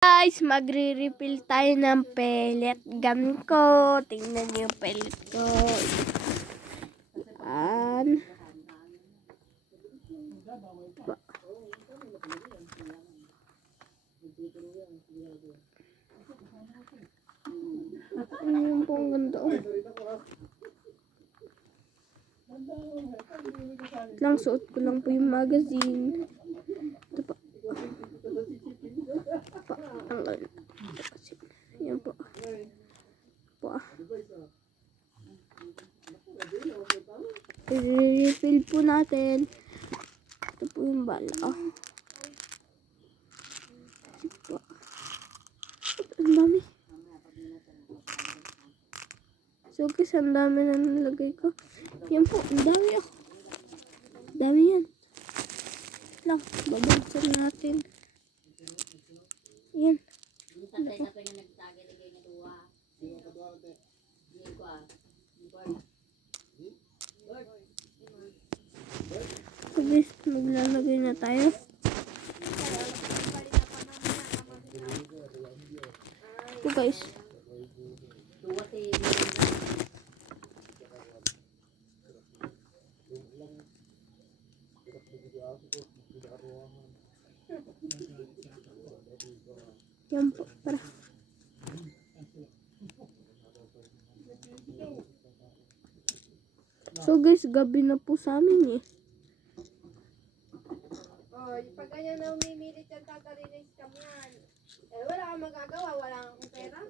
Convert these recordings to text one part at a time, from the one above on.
Guys, magre-refill tayo ng pellet gun ko. Tingnan niyo yung pellet ko. Yan. Ayun po, ang ganda. Lang, suot ko lang po yung magazine. Ito po. Yan po. I-refill po natin. Ito po yung bala. Ito po. Ang dami. So guys, ang dami na nilagay ko. Yan po, ang dami oh. Dami yan. Lang, babagsan natin. Yan. So guys, maglalagay na tayo. So guys. Yan po, para. So guys, gabi na po sa amin eh. Oh, pag ganyan na umimilit yan, tatarinig ka yan. Eh, wala kang magagawa, wala kang pera.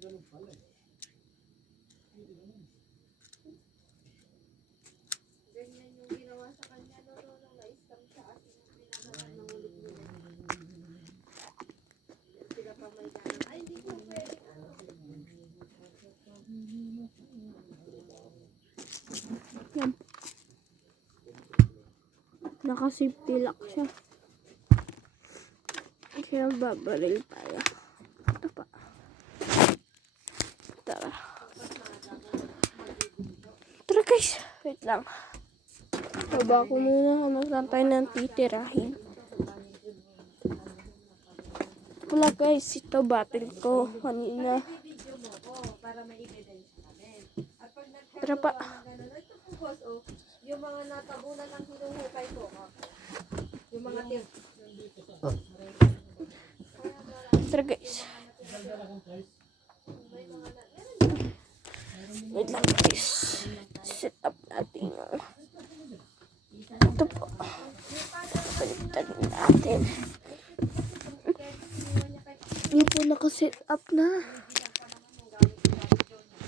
Ganun pala eh. Ganyan yung ginawa sa kanya, no, na-scam siya at pinakaman ng ulit nila. Sila pa may ganang, ay hindi ko pwede. Yan. Nakasipilak siya. Kaya babaril tayo. Ito pa. Tara. Tara guys. Wait lang. Baba ko muna. Hanap tayo ng titirahin. Wala guys. Ito battle ko. Kanina. Tara pa. Yung mga natabunan ng hinuhukay ko. Yung mga tip. Tara guys. Wait lang guys. Set up natin yung ito po. Baliktad natin. Yung po nakaset up na.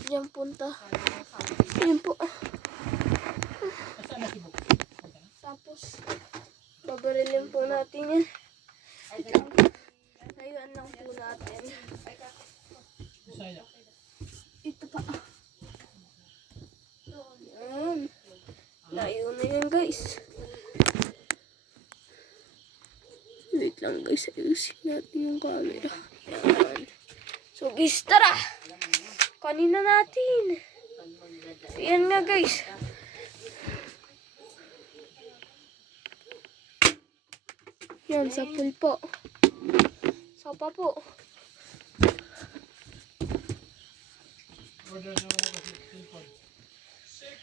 Diyan punta. Yan po. Tapos babarilin po natin yan. Layuan lang po natin. Ito pa. Yan. Layo na yan guys. Wait lang guys. Ayusin natin yung camera. Yan. So guys, tara. Kanina natin. Yan nga guys. Yan, sa pool po. Sopa po.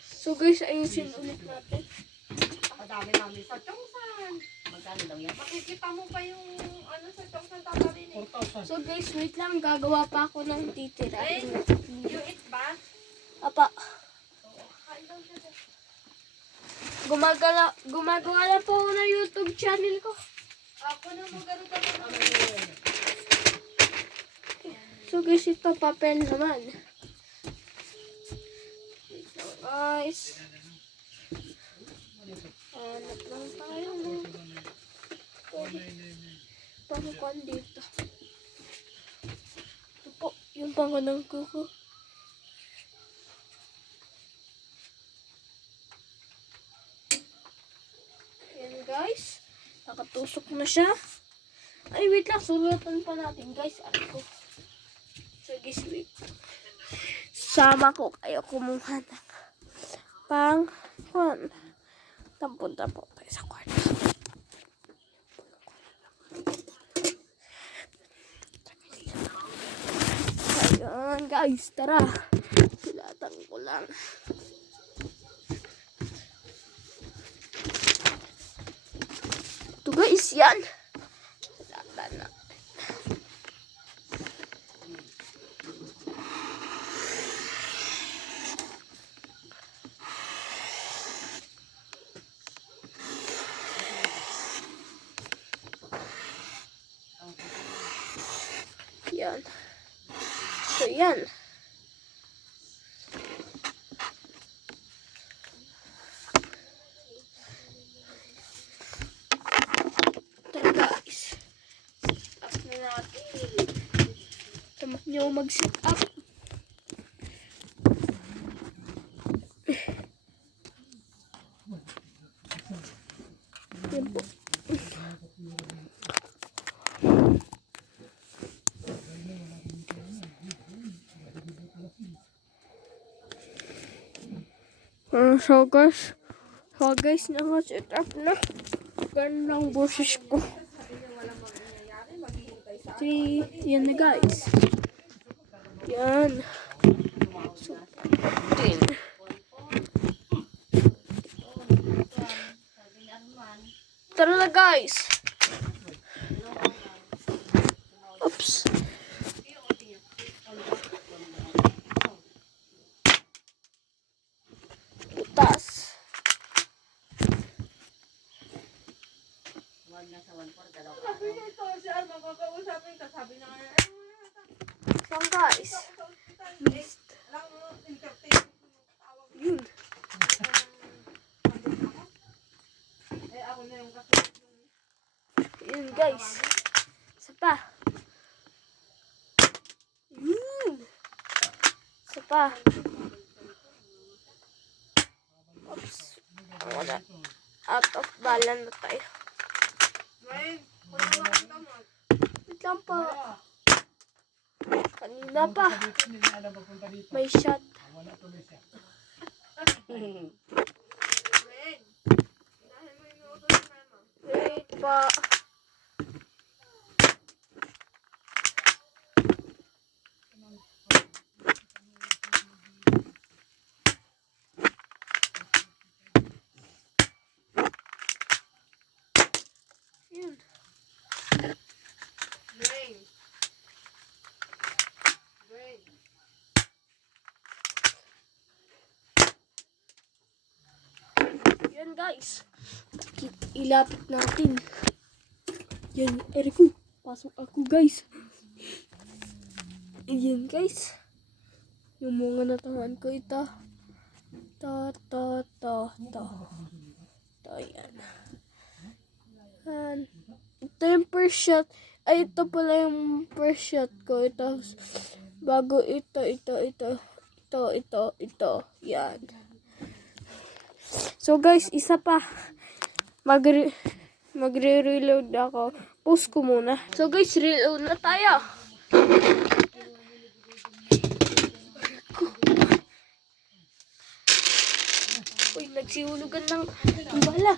So guys, ayusin ulit natin. Madami namin sa Chongsan. Magkano lang yan? Makikita mo pa yung ano sa Chongsan tatarinig. So guys, wait lang. Gagawa pa ako ng titira. You eat ba? Apa. Gumagawa na po ako ng YouTube channel ko. Ako na mo ganun ka naman. So guys, ito papel naman. So guys. Hanap lang tayo. Pangkuan dito. Ito po, yung panganang kuko. Ayan guys. Nakatusok na siya. Ay, wait lang. Sulatan pa natin guys. Ano ko? So guys, wait. Sama ko kayo kumuha ng pang one. Tampon-tampon tayo sa kwarto. Ayan guys, tara. Silatan ko lang. Ito guys, yan. Silatan na. Yan. So, yan. Tara guys. Set up na natin. Samahan niyo mag-set up. Yan po. So guys, naka-set up na. Gandang boses ko. 3, yan na guys. Yan. So, 10. Tara na guys. Oops. Butas. Sabi nito, si Arma, kakausapin ka. Sabi na nga, So guys. lang, entertain. Yun. Ako na yung kasunod. Yun guys. Isa pa. Yun. Isa pa. Oops. Wala. Out of balance na tayo. Ngayon, wala makita mo. Wait lang pa. Kanina pa. Hindi na alam magpunta dito. May shot. Wala tuloy siya. Ngayon. Dahil mo inuutos si Mama. Wait pa. Yun. Ngayon. Ngayon. Yan guys. Ilapit natin. Yan, Eriko. Pasok ako guys. Yan guys. Yung mga natangan ko ito. To. Ito yan. Yan. Ito yung first shot. Ay, ito pala yung first shot ko. Ito. Bago ito. Yan. So guys, isa pa. Magre-reload ako. Pause ko muna. So guys, reload na tayo. Uy, nagsiulugan ng bala.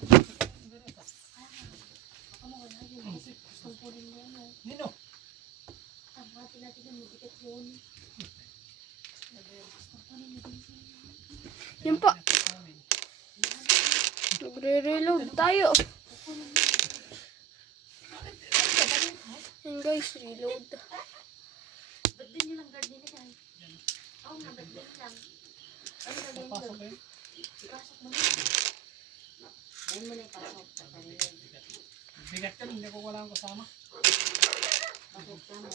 Nino? Yan pa. Magre-reload tayo. Yan guys, reload. Ba't din nilang guard nila guys? Oo nga, ba't din lang? Ano na din Pasok eh. ipasok mo na. Ngayon mo na ipasok sa kanila. Bigat ka, hindi ko wala akong kasama. Pasok ka mo.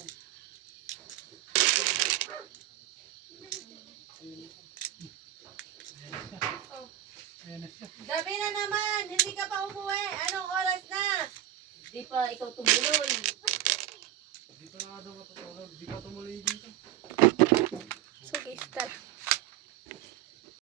Ayan na siya. Gabi na naman! Hindi ka pa umuwi! Anong oras na? Hindi pa ikaw tumuloy. Dito na nga daw matutulog. Di pa tumuloy dito. So guys, tara.